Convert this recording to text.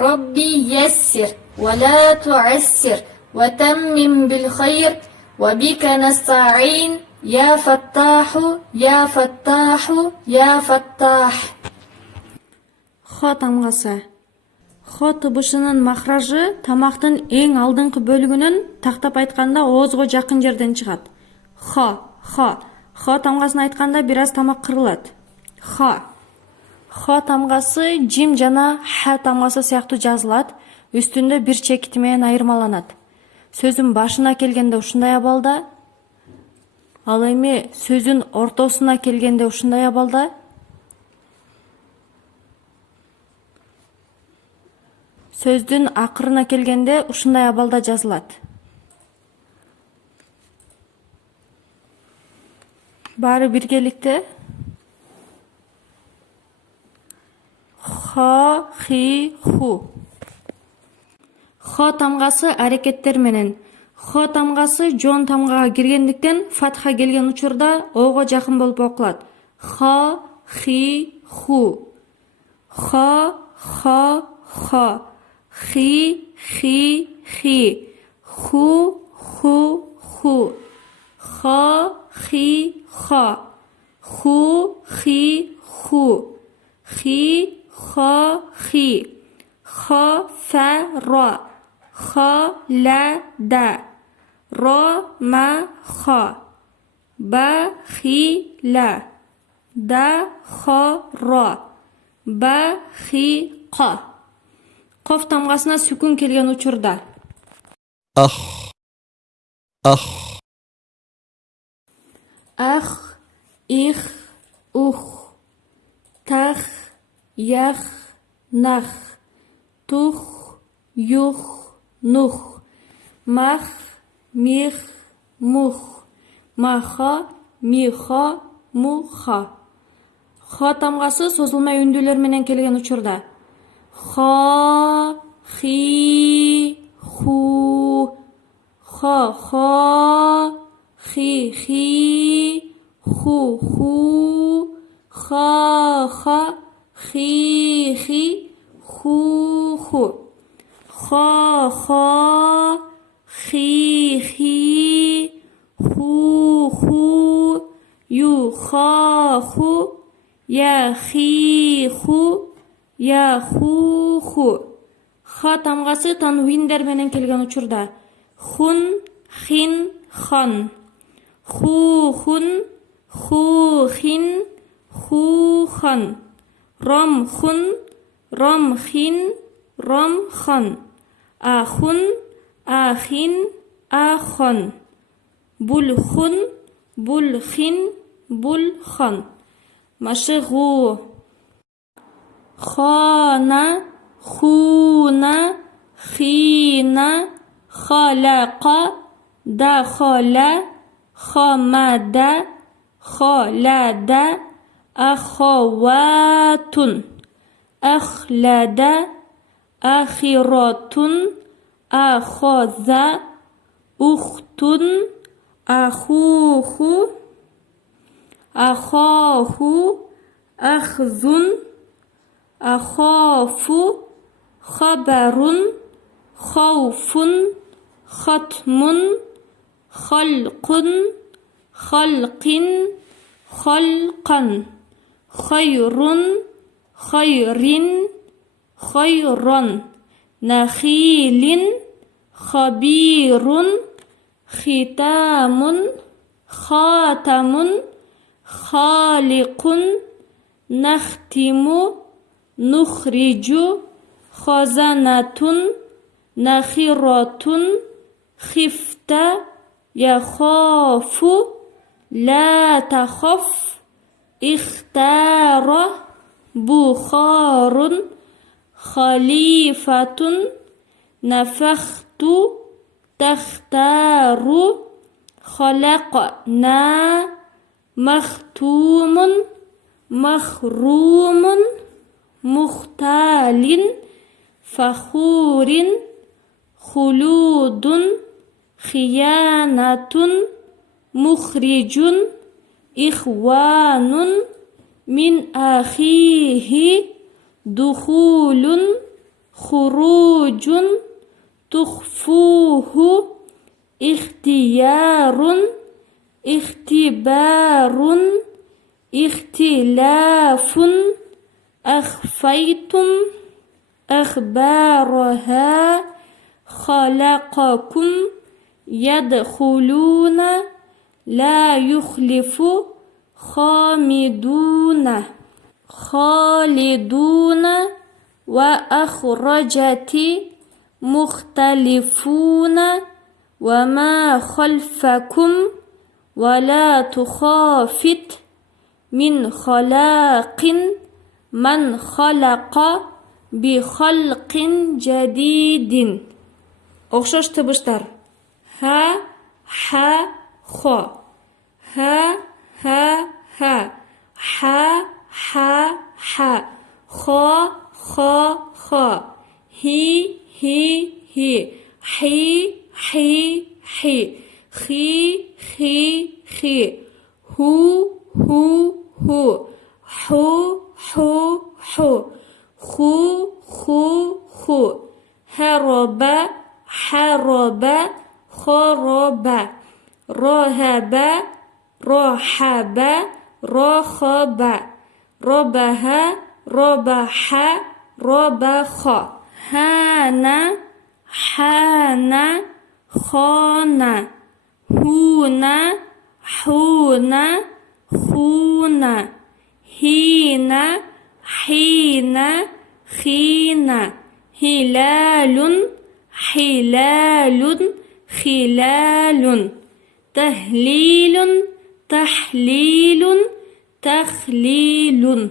ربي يسر ولا تعسر وتمم بالخير وبك نستعين يا فتاح يا فتاح يا فتاح. Хо тамгасы. Хо тыбышынын махражы тамактын эң алдыңкы бөлүгүнөн тактап айтканда оозго жакын жерден чыгат. Хо, хо. Хо тамгасын айтканда бир аз тамак кырылат. Хо. Хо тамгасы жим жана ха тамгасы сыяктуу жазылат, үстүндө бир чекити менен айырмаланат. Сөзүн башына келгенде ушундай абалда, ал эми сөзүн ортосуна келгенде ушундай абалда, сөздүн акырына келгенде ушундай абалда жазылат. Баары биргеликте. Хо, хи, ху. Хо тамгасы аракеттер менен. Хо тамгасы жон тамгага киргендиктен фатха келген учурда ого жакын болуп окулат. Хо, хи, ху. Хо, хо, хо. Хи, хи, хи. Ху, ху, ху. Хо, хи, хо. Ху, хи, ху. Хи, хо, хи. Хо, фа, ро. Хо, ла, да. Ро, ма, хо. Ба, хи, ла. Да, хо, ро. Ба, хи, ко. Коф тамгасына сүкүн келген учурда. Ах, ах. Ах, их, ух. Тах, ях, нах. Тух, юх, нух. Мах, мих, мух. Маха, миха, муха. Хо тамгасы созулмай үндүүлөр менен келген учурда. Хо, хи, ху. Хо, хо. Хи, хи. Ху, ху. Хо, хо. Хи, хи. Ху, ху. Хо, хо. Хи, хи. Ху, ху. Ю, хо, ху. Я, хи, ху. Я, ху, ху. Ха тамгасы танвиндер менен келген учурда. Хун, хин, хон. Ху, хун. Ху, хин. Ху, хон. Ром, хун. Ром, хин. Ром, хон. Ахун. Ахин. Ахон. Бул, хун. Бул, хин. Бул, хон. Машыгу. Хона, хуна, хина, халака, дахала, хамада, халада, ахаватун, ахлада, ахиратун, ахаза, ухтун, ахуху, ахаху, ахзун, ахафу, хабарун, хауфун, хатмун, халкун, халкин, халкан, хайрун, хайрин, хайран, нахилин, хабирун, хитамун, хатамун, халикун, нахтиму, нухриджу, хазанатун, нахиратун, хифта, яхафу, ла тахаф, ихтара, бухарун, халифатун, нафахту, тахтару, халакна, махтумун, махрумун, мухталин, фахурин, хулудун, хиянатун, мухриджун, ихванун, мин ахихи, духулун, خروج تخفوه اختيار اختبار اختلاف أخفيتم أخبارها خلقكم يدخلون لا يخلف خامدون خالدون وأخرجت مختلفون وما خلفكم ولا تخافت من خلاق من خلق بخلق جديد. Оқшаш табыштар. Ха, ха, хо. Ха, ха, ха. Ха, ха, ха. Хо, хо, хо. Хи, хи, хи. Хи, хи, хи. Хи, хи, хи. Ху, ху, ху. Ху, ху, ху. Ху, ху, ху. هرب حرب خرب رهب رحب رخب ربح ربح ربخ هان حان خان هون حون خون هين حين خين هلال حلال خلال تهليل تحليل تخليل